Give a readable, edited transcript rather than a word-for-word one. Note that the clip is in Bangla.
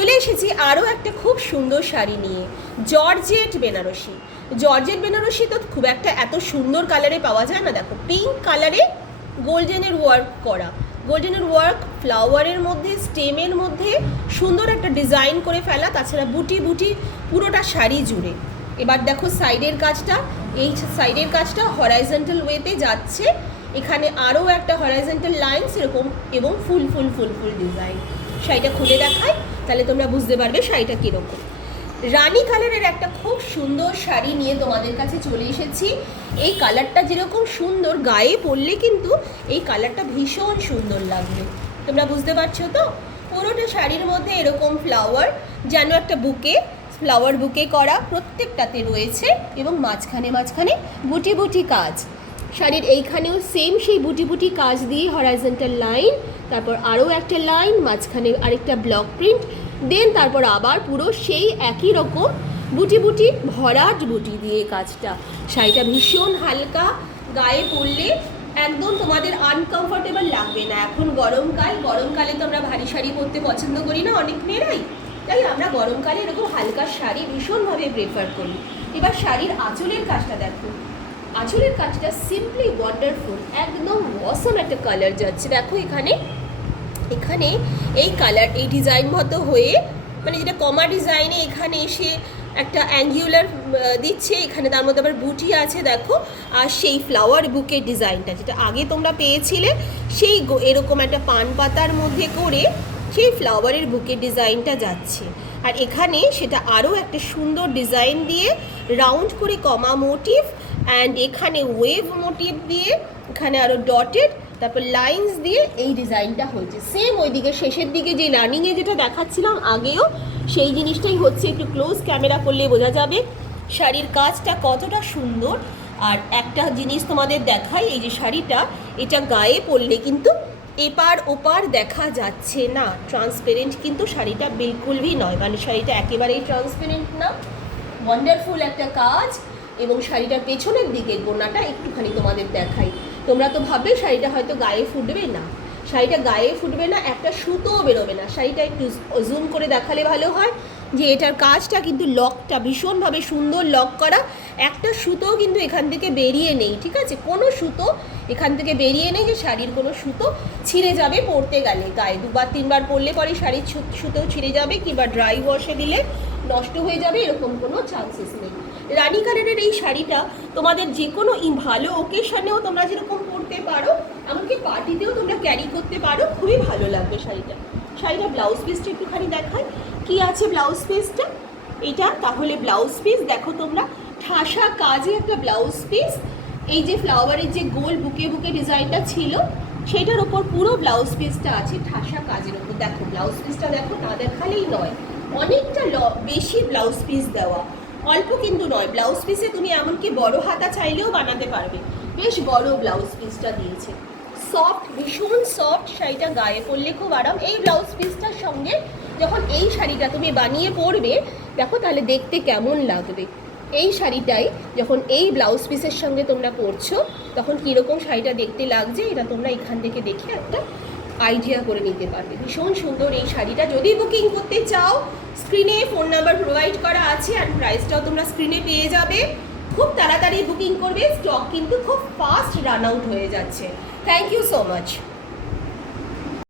চলে এসেছি আরও একটা খুব সুন্দর শাড়ি নিয়ে, জর্জেট বেনারসি। জর্জেট বেনারসি তো খুব একটা এত সুন্দর কালারে পাওয়া যায় না। দেখো, পিঙ্ক কালারে গোল্ডেনের ওয়ার্ক করা, গোল্ডেনের ওয়ার্ক ফ্লাওয়ারের মধ্যে, স্টেমের মধ্যে সুন্দর একটা ডিজাইন করে ফেলা, তাছাড়া বুটি বুটি পুরোটা শাড়ি জুড়ে। এবার দেখো সাইডের কাজটা, এই সাইডের কাজটা হরাইজন্টাল ওয়েতে যাচ্ছে, এখানে আরও একটা হরাইজন্টাল লাইনস এরকম, এবং ফুল ফুল ফুল ফুল ডিজাইন। শাড়িটা খুলে দেখাই, তাহলে তোমরা বুঝতে পারবে শাড়িটা কীরকম। রানী কালারের একটা খুব সুন্দর শাড়ি নিয়ে তোমাদের কাছে চলে এসেছি। এই কালারটা যেরকম সুন্দর, গায়ে পরলে কিন্তু এই কালারটা ভীষণ সুন্দর লাগবে। তোমরা বুঝতে পারছো তো? পুরোটা শাড়ির মধ্যে এরকম ফ্লাওয়ার, যেন একটা বুকে, ফ্লাওয়ার বুকে করা প্রত্যেকটাতে রয়েছে, এবং মাঝখানে মাঝখানে বুটি বুটি কাজ। শাড়ির এইখানেও সেম সেই বুটি বুটি কাজ দিয়ে হরাইজন্টাল লাইন, তারপর আরও একটা লাইন, মাঝখানে আরেকটা ব্লক প্রিন্ট, দেন তারপর আবার পুরো সেই একই রকম বুটি বুটি ভরাট বুটি দিয়ে কাজটা। শাড়িটা ভীষণ হালকা, গায়ে পরলে একদম তোমাদের আনকমফর্টেবল লাগবে না। এখন গরমকাল, গরমকালে তো আমরা ভারী শাড়ি পরতে পছন্দ করি না অনেক মেয়েরাই, তাই আমরা গরমকালে এরকম হালকা শাড়ি ভীষণভাবে প্রেফার করি। এবার শাড়ির আঁচলের কাজটা দেখো, আঁচলের কাজটা সিম্পলি ওয়ান্ডারফুল, একদম অসম একটা কালার যাচ্ছে। দেখো এখানে এখানে এই কালার, এই ডিজাইন মতো হয়ে, মানে যেটা কমা ডিজাইনে এখানে এসে একটা অ্যাঙ্গুলার দিচ্ছে, এখানে তার মধ্যে আবার বুটি আছে দেখো, আর সেই ফ্লাওয়ার বুকের ডিজাইনটা যেটা আগে তোমরা পেয়েছিলে, সেই এরকম একটা পান পাতার মধ্যে করে সেই ফ্লাওয়ারের বুকের ডিজাইনটা যাচ্ছে। আর এখানে সেটা আরও একটা সুন্দর ডিজাইন দিয়ে রাউন্ড করে কমা মোটিভ, অ্যান্ড এখানে ওয়েভ মোটিভ দিয়ে, এখানে আরও ডটেড, তারপর লাইন্স দিয়ে এই ডিজাইনটা হয়েছে। সেম ওইদিকে শেষের দিকে যে রানিংয়ে যেটা দেখাচ্ছিলাম আগেও, সেই জিনিসটাই হচ্ছে। একটু ক্লোজ ক্যামেরা করলে বোঝা যাবে শাড়ির কাজটা কতটা সুন্দর। আর একটা জিনিস তোমাদের দেখাই, এই যে শাড়িটা, এটা গায়ে পরলে কিন্তু এপার ওপার দেখা যাচ্ছে না, ট্রান্সপারেন্ট কিন্তু শাড়িটা বিলকুলই নয়, মানে শাড়িটা একেবারেই ট্রান্সপারেন্ট না। ওয়ান্ডারফুল একটা কাজ। এবং শাড়িটার পেছনের দিকে গোনাটা একটুখানি তোমাদের দেখাই। তোমরা তো ভাববে শাড়িটা হয়তো গায়ে ফুটবে না, শাড়িটা গায়ে ফুটবে না, একটা সুতোও বেরোবে না। শাড়িটা একটু জুম করে দেখালে ভালো হয় যে এটার কাজটা কিন্তু লকটা ভীষণভাবে সুন্দর লক করা, একটা সুতো কিন্তু এখান থেকে বেরিয়ে নেই, ঠিক আছে? কোনো সুতো এখান থেকে বেরিয়ে নেই যে শাড়ির কোনো সুতো ছিঁড়ে যাবে পরতে গেলে। গায়ে দুবার তিনবার পরলে পরে শাড়ির সুতো ছিঁড়ে যাবে, কিংবা ড্রাই ওয়াশে দিলে নষ্ট হয়ে যাবে, এরকম কোনো চান্সেস নেই। রানী কালারের এই শাড়িটা তোমাদের যে কোনো ভালো ওকেশনেও তোমরা যেরকম পরতে পারো, এমনকি পার্টিতেও তোমরা ক্যারি করতে পারো, খুবই ভালো লাগবে শাড়িটা। শাড়িটা ব্লাউজ পিসটা একটুখানি দেখায়, কি আছে ব্লাউজ পিসটা এটা। তাহলে ব্লাউজ পিস দেখো তোমরা, ঠাসা কাজে একটা ব্লাউজ পিস। এই যে ফ্লাওয়ারের যে গোল বুকে বুকে ডিজাইনটা ছিল, সেটার ওপর পুরো ব্লাউজ পিসটা আছে ঠাসা কাজের ওপর। দেখো ব্লাউজ পিসটা দেখো, না দেখালেই নয়, অনেকটা বেশি ব্লাউজ পিস দেওয়া, অল্প কিন্তু নয়। ব্লাউজ পিসে তুমি এমনকি বড় হাতা চাইলেও বানাতে পারবে, বেশ বড় ব্লাউজ পিসটা দিয়েছে। সফট, ভীষণ সফট, শাড়িটা গায়ে পরলে খুব আরাম। এই ব্লাউজ পিসটার সঙ্গে যখন এই শাড়িটা তুমি বানিয়ে পরবে, দেখো তাহলে দেখতে কেমন লাগবে। এই শাড়িটাই যখন এই ব্লাউজ পিসের সঙ্গে তোমরা পরছো, তখন কীরকম শাড়িটা দেখতে লাগছে, এটা তোমরা এখান থেকে দেখে একটা আইডিয়া করে নিতে পারবে। ভীষণ সুন্দর এই শাড়িটা। যদি বুকিং করতে চাও, স্ক্রিনে ফোন নাম্বার প্রোভাইড করা আছে, আর প্রাইসটাও তোমরা স্ক্রিনে পেয়ে যাবে। খুব তাড়াতাড়ি বুকিং করবে, স্টক কিন্তু খুব ফাস্ট রান আউট হয়ে যাচ্ছে। Thank you so much.